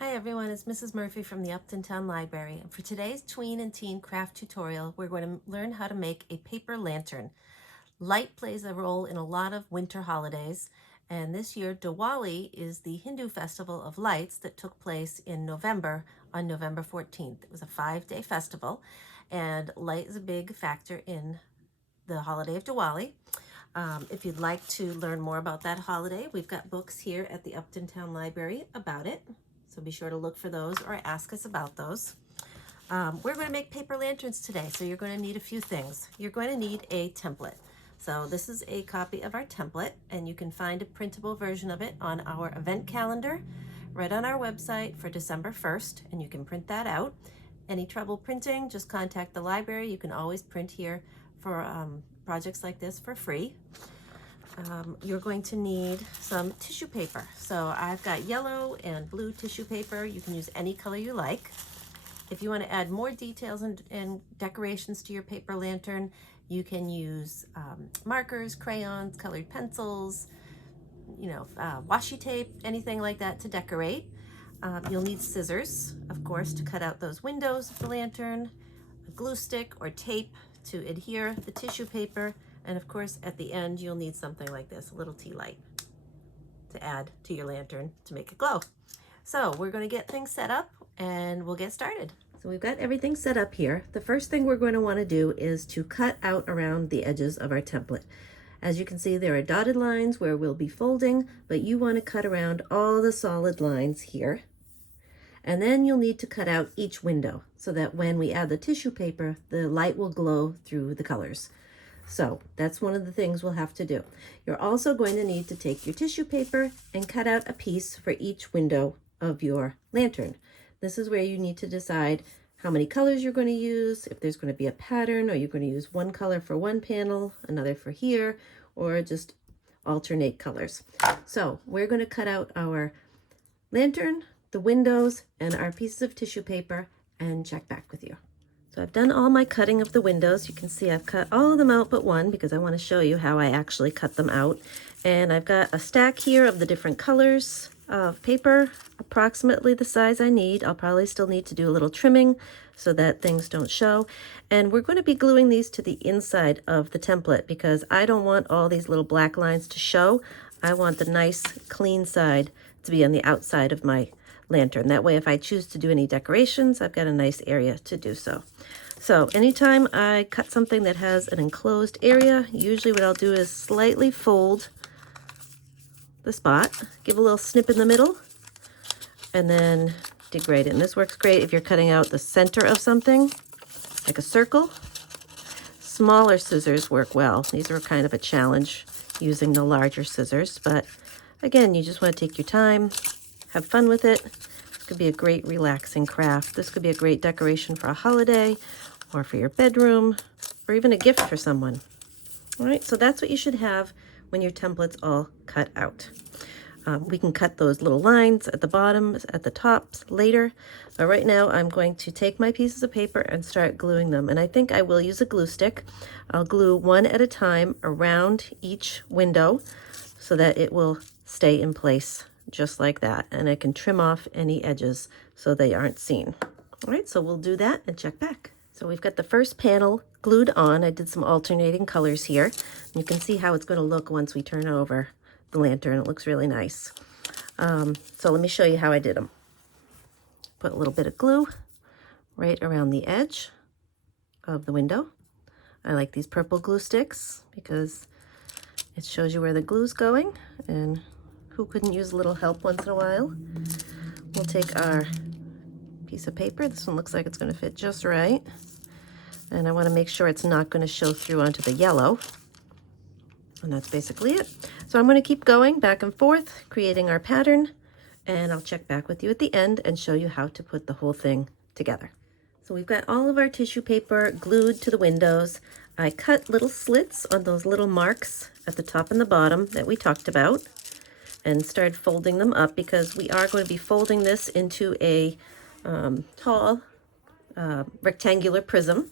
Hi everyone, it's Mrs. Murphy from the Upton Town Library, and for today's tween and teen craft tutorial, we're going to learn how to make a paper lantern. Light plays a role in a lot of winter holidays, and this year Diwali is the Hindu festival of lights that took place in November on November 14th. It was a 5-day festival, and light is a big factor in the holiday of Diwali. If you'd like to learn more about that holiday, we've got books here at the Upton Town Library about it. So be sure to look for those or ask us about those. We're going to make paper lanterns today, so you're going to need a few things. You're going to need a template. So this is a copy of our template, and you can find a printable version of it on our event calendar right on our website for December 1st, and you can print that out. Any trouble printing, just contact the library. You can always print here for projects like this for free. You're going to need some tissue paper. So I've got yellow and blue tissue paper. You can use any color you like. If you want to add more details and decorations to your paper lantern, you can use markers, crayons, colored pencils, washi tape, anything like that to decorate. You'll need scissors, of course, to cut out those windows of the lantern, a glue stick or tape to adhere the tissue paper, and of course at the end you'll need something like this, a little tea light to add to your lantern to make it glow. So we're going to get things set up and we'll get started. So we've got everything set up here. The first thing we're going to want to do is to cut out around the edges of our template. As you can see, there are dotted lines where we'll be folding, but you want to cut around all the solid lines here. And then you'll need to cut out each window so that when we add the tissue paper, the light will glow through the colors. So that's one of the things we'll have to do. You're also going to need to take your tissue paper and cut out a piece for each window of your lantern. This is where you need to decide how many colors you're going to use, if there's going to be a pattern, or you're going to use one color for one panel, another for here, or just alternate colors. So we're going to cut out our lantern, the windows, and our pieces of tissue paper and check back with you. So I've done all my cutting of the windows. You can see I've cut all of them out but one because I want to show you how I actually cut them out. And I've got a stack here of the different colors of paper, approximately the size I need. I'll probably still need to do a little trimming so that things don't show. And we're going to be gluing these to the inside of the template because I don't want all these little black lines to show. I want the nice clean side to be on the outside of my lantern. That way, if I choose to do any decorations, I've got a nice area to do so. So anytime I cut something that has an enclosed area, usually what I'll do is slightly fold the spot, give a little snip in the middle, and then dig right in. This works great if you're cutting out the center of something, like a circle. Smaller scissors work well. These are kind of a challenge using the larger scissors, but again, you just want to take your time, have fun with it. This could be a great relaxing craft. This could be a great decoration for a holiday or for your bedroom or even a gift for someone. All right, so that's what you should have when your template's all cut out. We can cut those little lines at the bottom, at the tops later. But right now I'm going to take my pieces of paper and start gluing them. And I think I will use a glue stick. I'll glue one at a time around each window so that it will stay in place just like that. And I can trim off any edges so they aren't seen. All right, so we'll do that and check back. So we've got the first panel glued on. I did some alternating colors here. You can see how it's going to look once we turn over the lantern. It looks really nice. So let me show you how I did them. Put a little bit of glue right around the edge of the window. I like these purple glue sticks because it shows you where the glue's going, and who couldn't use a little help once in a while? We'll take our piece of paper. This one looks like it's going to fit just right. And I want to make sure it's not going to show through onto the yellow. And that's basically it. So I'm going to keep going back and forth, creating our pattern, and I'll check back with you at the end and show you how to put the whole thing together. So we've got all of our tissue paper glued to the windows. I cut little slits on those little marks at the top and the bottom that we talked about and started folding them up because we are going to be folding this into a tall rectangular prism.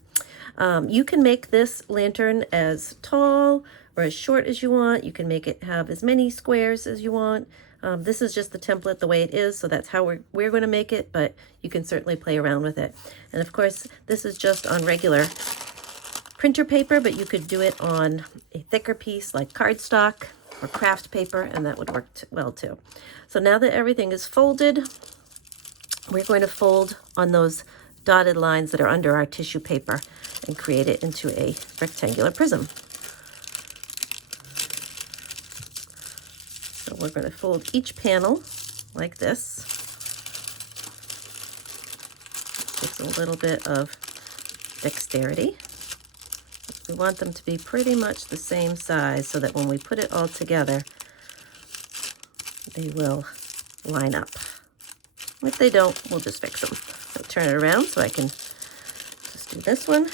You can make this lantern as tall or as short as you want. You can make it have as many squares as you want. This is just the template the way it is, so that's how we're going to make it, but you can certainly play around with it. And of course, this is just on regular printer paper, but you could do it on a thicker piece like cardstock or craft paper, and that would work well too. So now that everything is folded, we're going to fold on those dotted lines that are under our tissue paper and create it into a rectangular prism. So we're going to fold each panel like this. Takes a little bit of dexterity. We want them to be pretty much the same size so that when we put it all together, they will line up. If they don't, we'll just fix them. So turn it around so I can just do this one.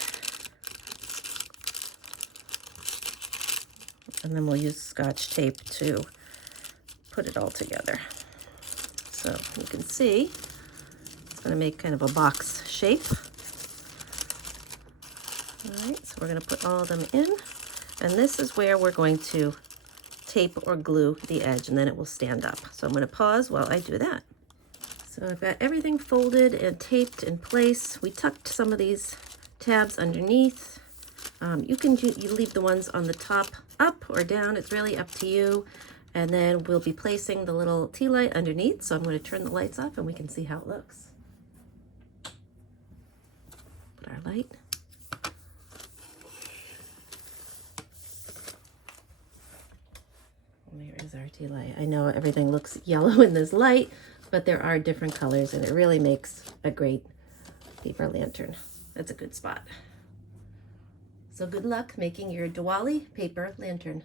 And then we'll use Scotch tape to put it all together. So you can see it's going to make kind of a box shape. All right, so we're going to put all of them in, and this is where we're going to tape or glue the edge, and then it will stand up. So I'm going to pause while I do that. So I've got everything folded and taped in place. We tucked some of these tabs underneath. You leave the ones on the top up or down. It's really up to you. And then we'll be placing the little tea light underneath. So I'm going to turn the lights off and we can see how it looks. Put our light. Where is our tea light? I know everything looks yellow in this light, but there are different colors and it really makes a great paper lantern. That's a good spot. So good luck making your Diwali paper lantern.